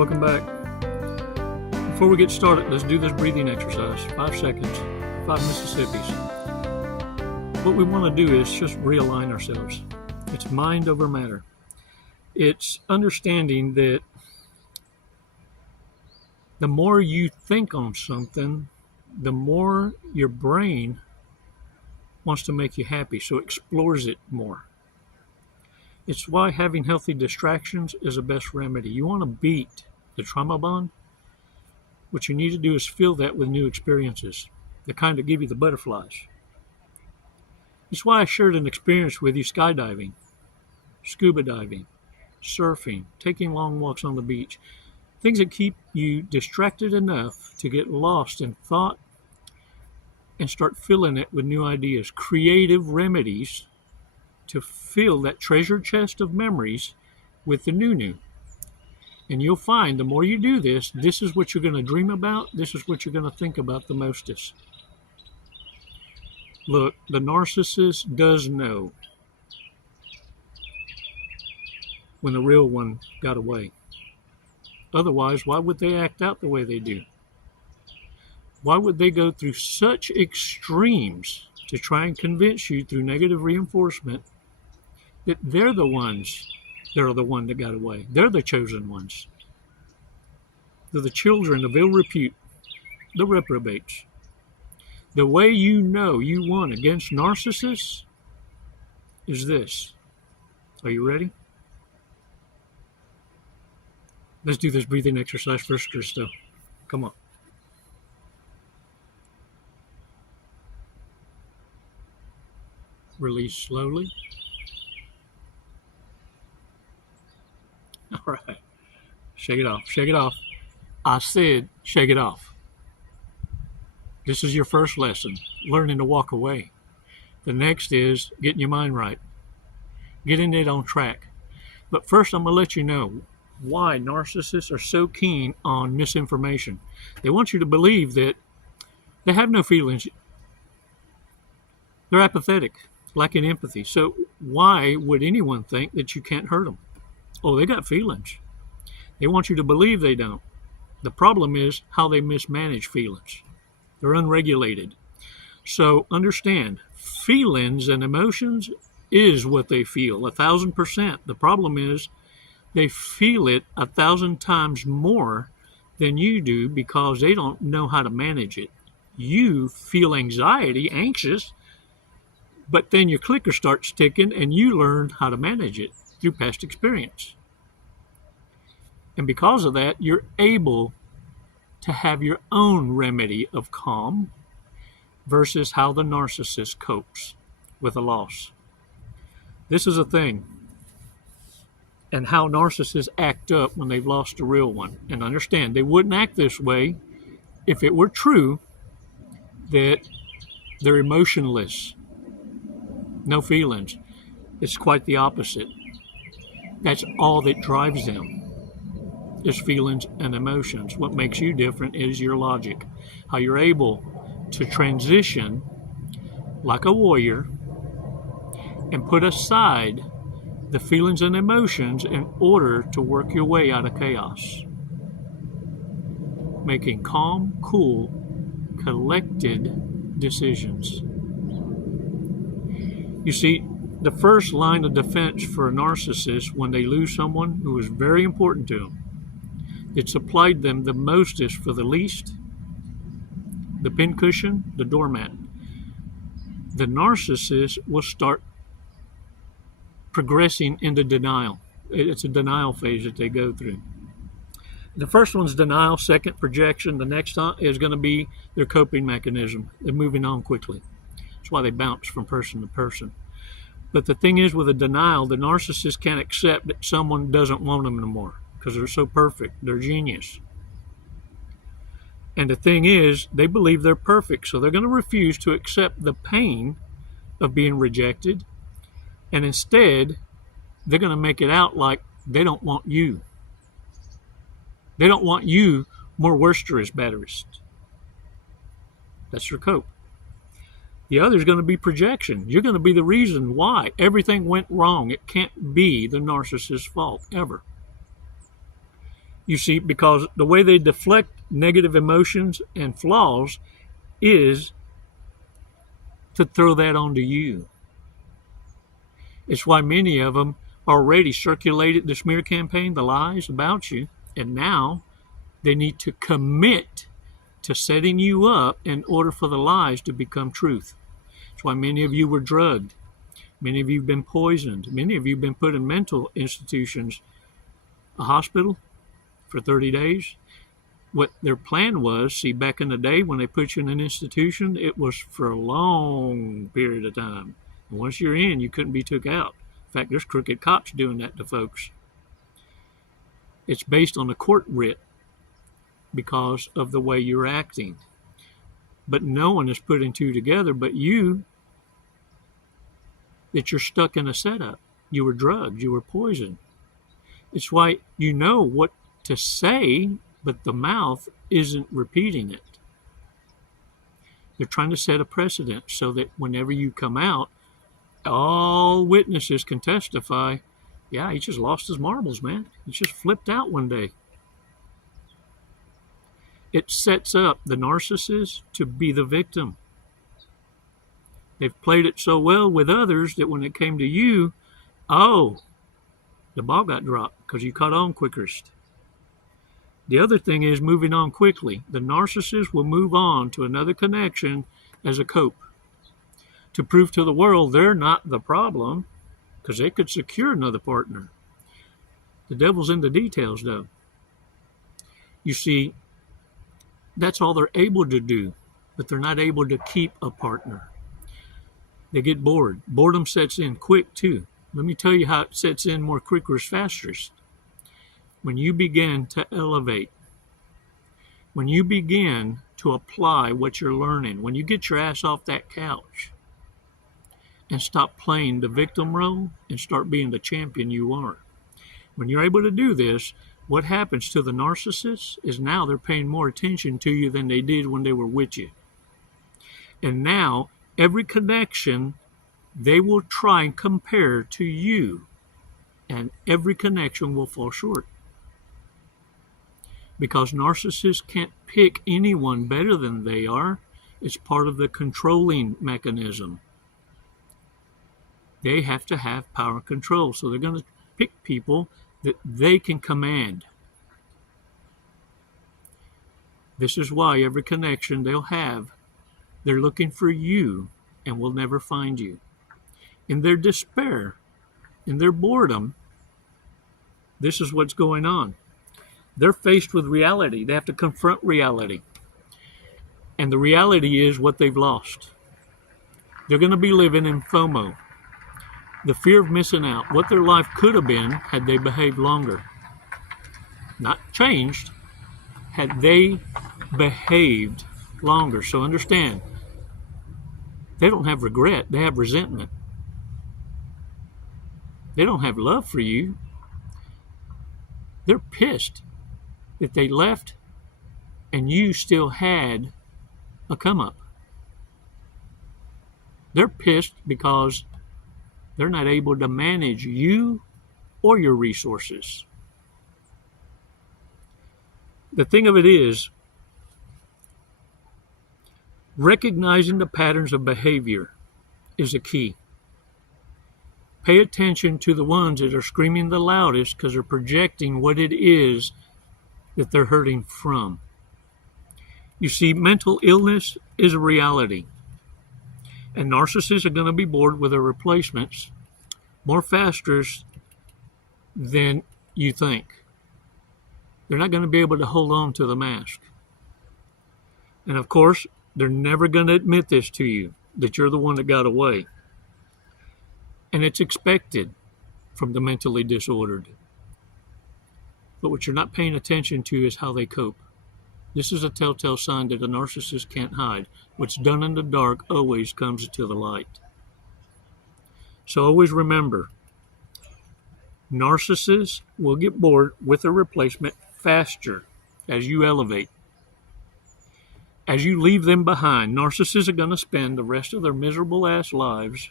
Welcome back. Before we get started, let's do this breathing exercise. 5 seconds, 5 Mississippis. What we want to do is just realign ourselves. It's mind over matter. It's understanding that the more you think on something, the more your brain wants to make you happy, so it explores it more. It's why having healthy distractions is the best remedy. You want to beat the trauma bond? What you need to do is fill that with new experiences, the kind that give you the butterflies. It's why I shared an experience with you skydiving, scuba diving, surfing, taking long walks on the beach, things that keep you distracted enough to get lost in thought and start filling it with new ideas, creative remedies to fill that treasure chest of memories with the new. And you'll find the more you do this, this is what you're going to dream about, this is what you're going to think about the mostest. Look, the narcissist does know when the real one got away. Otherwise, why would they act out the way they do? Why would they go through such extremes to try and convince you through negative reinforcement that they're the one that got away? They're the chosen ones. They're the children of ill repute, the reprobates. The way you know you won against narcissists is this. Are you ready? Let's do this breathing exercise first, Christo. Come on. Release slowly. All right. Shake it off. Shake it off. I said shake it off. This is your first lesson, learning to walk away. The next is getting your mind right, getting it on track. But first, I'm going to let you know why narcissists are so keen on misinformation. They want you to believe that they have no feelings. They're apathetic, lacking empathy. So why would anyone think that you can't hurt them? Oh, they got feelings. They want you to believe they don't. The problem is how they mismanage feelings. They're unregulated. So understand, feelings and emotions is what they feel, 1,000%. The problem is they feel it 1,000 times more than you do because they don't know how to manage it. You feel anxiety, anxious, but then your clicker starts ticking and you learn how to manage it through past experience. And because of that, you're able to have your own remedy of calm versus how the narcissist copes with a loss. This is a thing. And how narcissists act up when they've lost a real one. And understand, they wouldn't act this way if it were true that they're emotionless, no feelings. It's quite the opposite. That's all that drives them, is feelings and emotions. What makes you different is your logic, how you're able to transition like a warrior and put aside the feelings and emotions in order to work your way out of chaos. Making calm, cool, collected decisions. You see, the first line of defense for a narcissist when they lose someone who is very important to them, it supplied them the mostest for the least, the pincushion, the doormat. The narcissist will start progressing into denial. It's a denial phase that they go through. The first one's denial, second projection. The next is going to be their coping mechanism. They're moving on quickly. That's why they bounce from person to person. But the thing is, with a denial, the narcissist can't accept that someone doesn't want them anymore because they're so perfect. They're genius. And the thing is, they believe they're perfect, so they're going to refuse to accept the pain of being rejected. And instead, they're going to make it out like they don't want you. They don't want you more worsterous, betterest. That's their cope. The other is going to be projection. You're going to be the reason why everything went wrong. It can't be the narcissist's fault, ever. You see, because the way they deflect negative emotions and flaws is to throw that onto you. It's why many of them already circulated the smear campaign, the lies about you, and now they need to commit to setting you up in order for the lies to become truth. That's why many of you were drugged. Many of you have been poisoned. Many of you have been put in mental institutions, a hospital for 30 days. What their plan was, see, back in the day when they put you in an institution, it was for a long period of time. And once you're in, you couldn't be took out. In fact, there's crooked cops doing that to folks. It's based on a court writ because of the way you're acting. But no one is putting two together but you, that you're stuck in a setup. You were drugged. You were poisoned. It's why you know what to say, but the mouth isn't repeating it. They're trying to set a precedent so that whenever you come out, all witnesses can testify, yeah, he just lost his marbles, man. He just flipped out one day. It sets up the narcissist to be the victim. They've played it so well with others that when it came to you, oh, the ball got dropped because you caught on quickest. The other thing is moving on quickly. The narcissist will move on to another connection as a cope, to prove to the world they're not the problem, because they could secure another partner. The devil's in the details, though. You see, that's all they're able to do, but they're not able to keep a partner. They get bored. Boredom sets in quick, too. Let me tell you how it sets in more quicker is fastest. When you begin to elevate, when you begin to apply what you're learning, when you get your ass off that couch and stop playing the victim role and start being the champion you are. When you're able to do this, what happens to the narcissists is now they're paying more attention to you than they did when they were with you. And now, every connection they will try and compare to you, and every connection will fall short. Because narcissists can't pick anyone better than they are. It's part of the controlling mechanism. They have to have power and control, so they're going to pick people that they can command. This is why every connection they'll have, they're looking for you and will never find you. In their despair, in their boredom, this is what's going on. They're faced with reality. They have to confront reality. And the reality is what they've lost. They're going to be living in FOMO. The fear of missing out, what their life could have been had they behaved longer. Not changed, had they behaved longer. So understand, they don't have regret, they have resentment. They don't have love for you. They're pissed that they left and you still had a come up. They're pissed because they're not able to manage you or your resources. The thing of it is, recognizing the patterns of behavior is a key. Pay attention to the ones that are screaming the loudest because they're projecting what it is that they're hurting from. You see, mental illness is a reality. And narcissists are going to be bored with their replacements more faster than you think. They're not going to be able to hold on to the mask. And of course, they're never going to admit this to you, that you're the one that got away. And it's expected from the mentally disordered. But what you're not paying attention to is how they cope. This is a telltale sign that a narcissist can't hide. What's done in the dark always comes to the light. So always remember, narcissists will get bored with a replacement faster as you elevate. As you leave them behind, narcissists are going to spend the rest of their miserable ass lives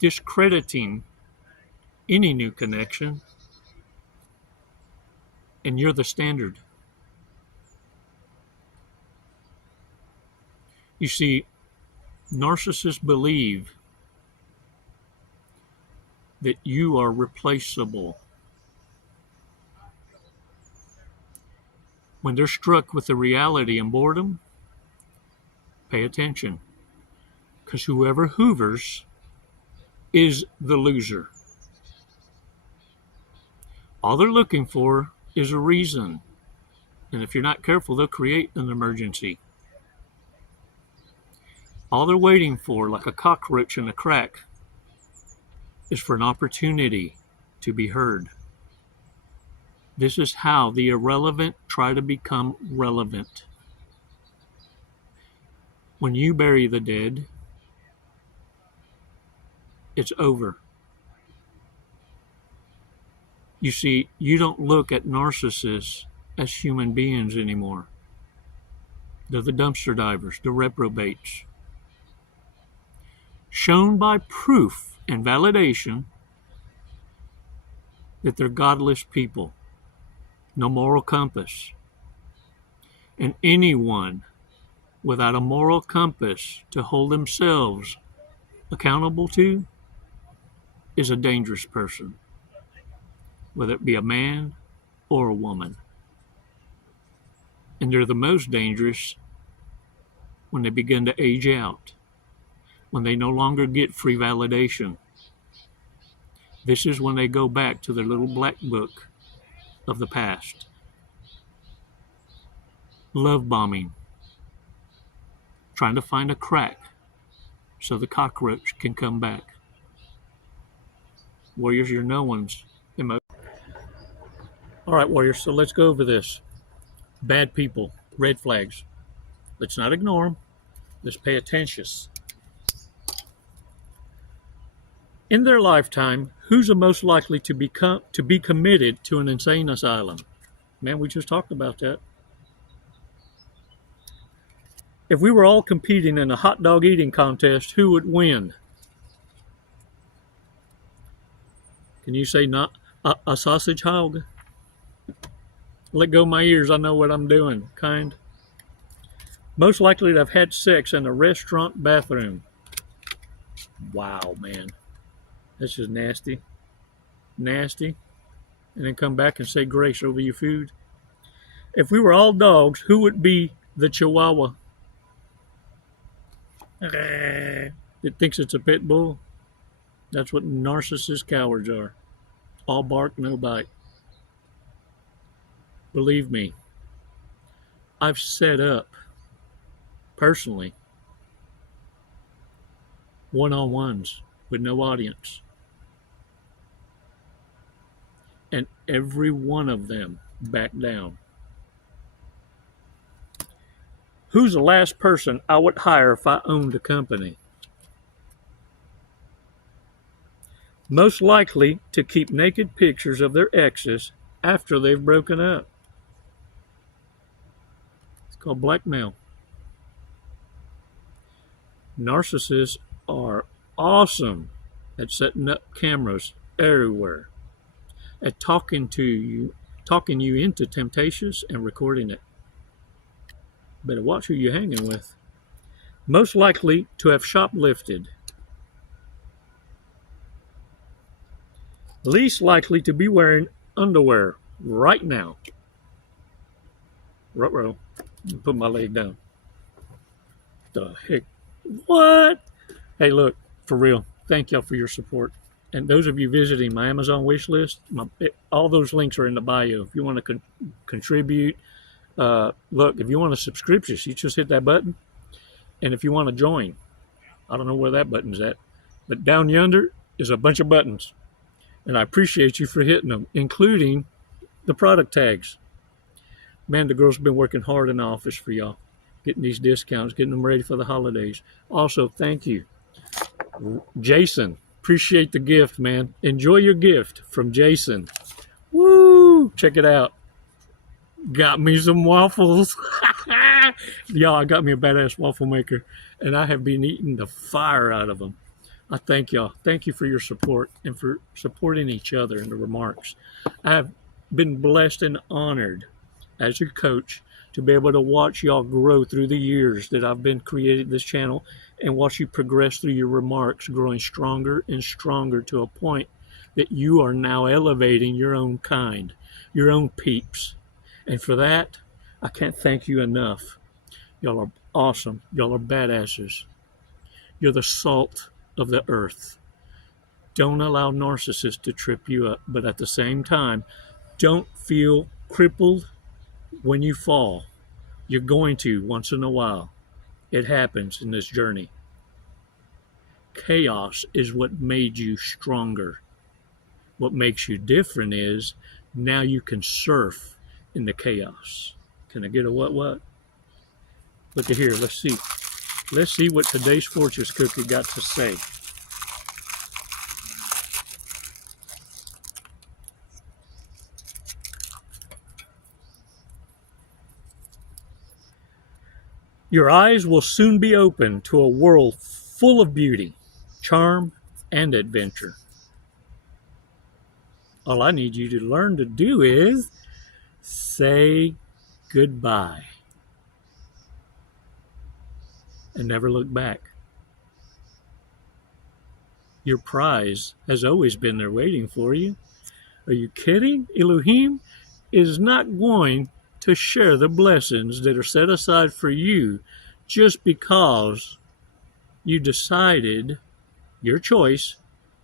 discrediting any new connection and you're the standard. You see, narcissists believe that you are replaceable. When they're struck with the reality and boredom, pay attention, because whoever hoovers is the loser. All they're looking for is a reason, and if you're not careful, they'll create an emergency. All they're waiting for, like a cockroach in a crack, is for an opportunity to be heard. This is how the irrelevant try to become relevant. When you bury the dead, it's over. You see, you don't look at narcissists as human beings anymore. They're the dumpster divers, the reprobates. Shown by proof and validation that they're godless people, no moral compass. And anyone without a moral compass to hold themselves accountable to is a dangerous person, whether it be a man or a woman. And they're the most dangerous when they begin to age out, when they no longer get free validation. This is when they go back to their little black book of the past. Love bombing, trying to find a crack so the cockroach can come back. Warriors, you're no one's emotion. All right, warriors, so let's go over this. Bad people, red flags. Let's not ignore them. Let's pay attention. In their lifetime, who's the most likely to be committed to an insane asylum? Man, we just talked about that. If we were all competing in a hot dog eating contest, who would win? Can you say not a sausage hog? Let go of my ears, I know what I'm doing, kind. Most likely to have had sex in a restaurant bathroom. Wow, man. That's just nasty. Nasty. And then come back and say grace over your food. If we were all dogs, who would be the Chihuahua? It thinks it's a pit bull. That's what narcissist cowards are. All bark, no bite. Believe me, I've set up, personally, one-on-ones with no audience. And every one of them backed down. Who's the last person I would hire if I owned a company? Most likely to keep naked pictures of their exes after they've broken up. It's called blackmail. Narcissists are awesome at setting up cameras everywhere, at talking you into temptations and recording it. Better watch who you're hanging with. Most likely to have shoplifted. Least likely to be wearing underwear right now. Ruh-roh. Put my leg down. The heck? What? Hey, look, for real, thank y'all for your support. And those of you visiting my Amazon wish list, all those links are in the bio. If you want to contribute, look, if you want a subscription, you just hit that button. And if you want to join, I don't know where that button's at, but down yonder is a bunch of buttons. And I appreciate you for hitting them, including the product tags. Man, the girls have been working hard in the office for y'all, getting these discounts, getting them ready for the holidays. Also, thank you, Jason. Appreciate the gift, man. Enjoy your gift from Jason. Woo! Check it out. Got me some waffles. Y'all, I got me a badass waffle maker, and I have been eating the fire out of them. I thank y'all. Thank you for your support and for supporting each other in the remarks. I have been blessed and honored as your coach to be able to watch y'all grow through the years that I've been creating this channel and watch you progress through your remarks, growing stronger and stronger to a point that you are now elevating your own kind, your own peeps. And for that, I can't thank you enough. Y'all are awesome. Y'all are badasses. You're the salt of the earth. Don't allow narcissists to trip you up, but at the same time, don't feel crippled when you fall. You're going to once in a while. It happens in this journey. Chaos is what made you stronger. What makes you different is now you can surf in the chaos. Can I get a what? Look at here. Let's see. Let's see what today's fortune cookie got to say. Your eyes will soon be open to a world full of beauty, charm, and adventure. All I need you to learn to do is say goodbye and never look back. Your prize has always been there waiting for you. Are you kidding? Elohim is not going to share the blessings that are set aside for you just because you decided, your choice,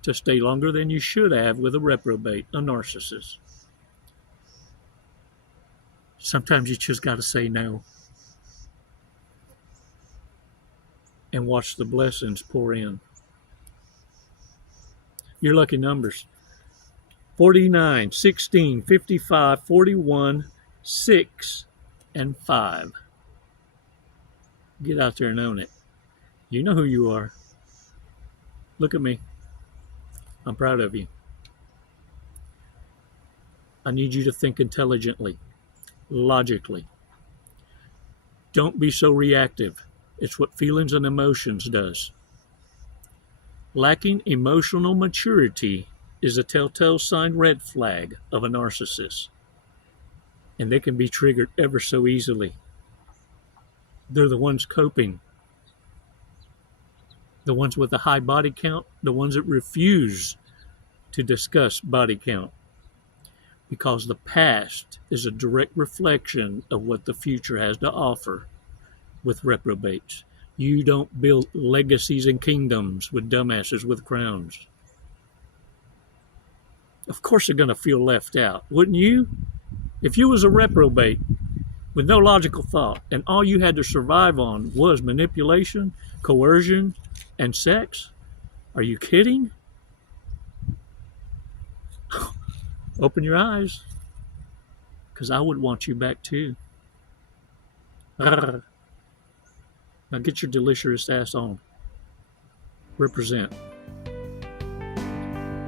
to stay longer than you should have with a reprobate, a narcissist. Sometimes you just got to say no and watch the blessings pour in. Your lucky numbers: 49, 16, 55, 41, 6, and 5. Get out there and own it. You know who you are. Look at me. I'm proud of you. I need you to think intelligently, logically. Don't be so reactive. It's what feelings and emotions does. Lacking emotional maturity is a telltale sign, red flag of a narcissist. And they can be triggered ever so easily. They're the ones coping. The ones with a high body count, the ones that refuse to discuss body count. Because the past is a direct reflection of what the future has to offer with reprobates. You don't build legacies and kingdoms with dumbasses with crowns. Of course they're going to feel left out, wouldn't you? If you was a reprobate with no logical thought and all you had to survive on was manipulation, coercion, and sex, are you kidding? Open your eyes, because I would want you back too. Now get your delicious ass on. Represent.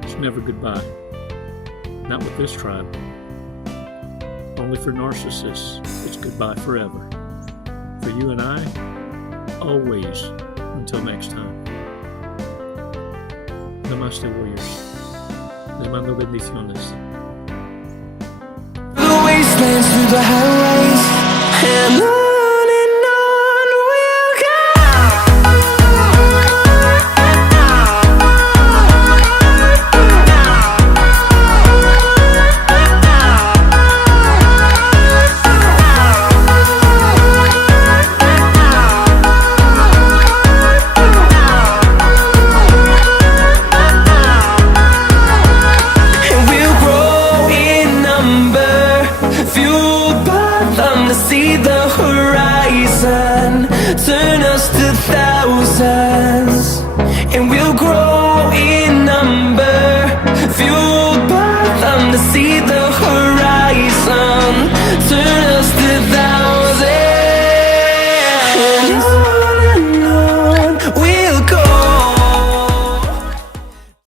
It's never goodbye. Not with this tribe. Only for narcissists, it's goodbye forever. For you and I, always, until next time. Namaste, warriors. Les mando bendiciones. The wastelands through the